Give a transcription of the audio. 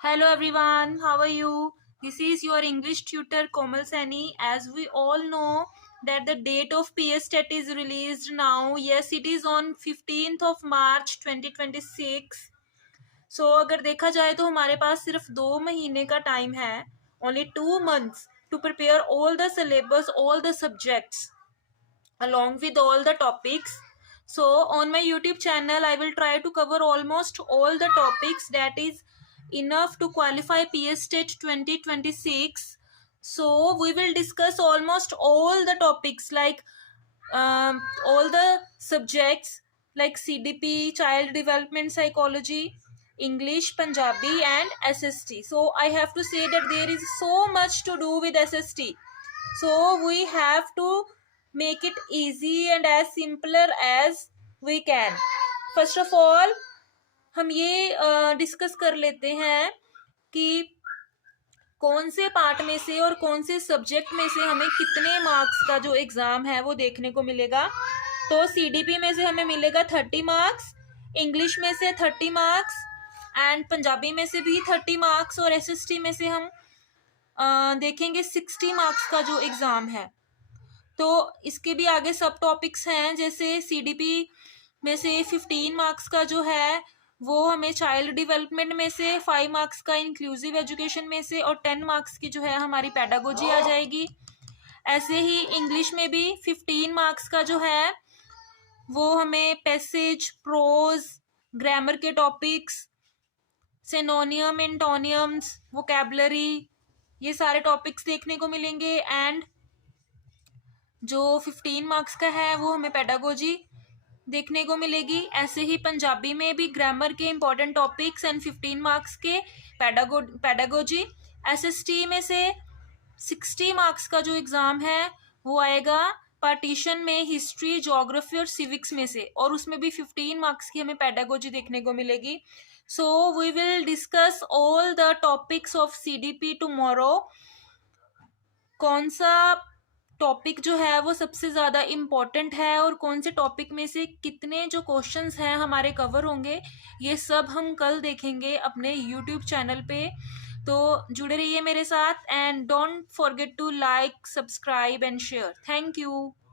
Hello everyone, how are you? This is your English tutor Komal Sani. As we all know that the date of PS TET is released now. Yes, it is on 15th of March 2026. So अगर देखा जाए तो हमारे पास सिर्फ 2 महीने का time है. Only 2 months to prepare all the syllabus, all the subjects along with all the topics. So on my YouTube channel I will try to cover almost all the topics that is enough to qualify PS TET 2026. So we will discuss almost all the topics like all the subjects like CDP, Child Development Psychology, English, Punjabi and SST. So I have to say that there is so much to do with SST. So we have to make it easy and as simpler as we can. First of all, हम ये discuss कर लेते हैं कि कौन से part में से और कौन से सब्जेक्ट में से हमें कितने मार्क्स का जो एग्जाम है वो देखने को मिलेगा. तो सीडीपी में से हमें मिलेगा 30 मार्क्स, इंग्लिश में से 30 मार्क्स एंड पंजाबी में से भी 30 मार्क्स और एसएसटी में से हम देखेंगे 60 मार्क्स का जो एग्जाम है. तो इसके भी आगे सब टॉपिक्स हैं, जैसे सीडीपी में से 15 मार्क्स का जो है वो हमें चाइल्ड डेवलपमेंट में से, 5 मार्क्स का इंक्लूसिव एजुकेशन में से और 10 मार्क्स की जो है हमारी पेडागोजी आ जाएगी. ऐसे ही इंग्लिश में भी 15 मार्क्स का जो है वो हमें पैसेज, प्रोज, ग्रामर के टॉपिक्स, सिनोनियम, एंटोनियम्स, वोकैबुलरी, ये सारे टॉपिक्स देखने को मिलेंगे. एंड जो 15 मार्क्स का है वो हमें पेडागोजी देखने को मिलेगी. ऐसे ही पंजाबी में भी ग्रामर के इंपॉर्टेंट टॉपिक्स एंड 15 मार्क्स के पेडागोजी. एसएसटी में से 60 मार्क्स का जो एग्जाम है वो आएगा पार्टीशन में हिस्ट्री, ज्योग्राफी और सिविक्स में से, और उसमें भी 15 मार्क्स की हमें पेडागोजी देखने को मिलेगी. So we will discuss all the topics of CDP tomorrow. कौन सा टॉपिक जो है वो सबसे ज़्यादा इम्पॉर्टेंट है और कौन से टॉपिक में से कितने जो क्वेश्चंस हैं हमारे कवर होंगे, ये सब हम कल देखेंगे अपने यूट्यूब चैनल पे. तो जुड़े रहिए मेरे साथ and don't forget to like, subscribe and share. Thank you.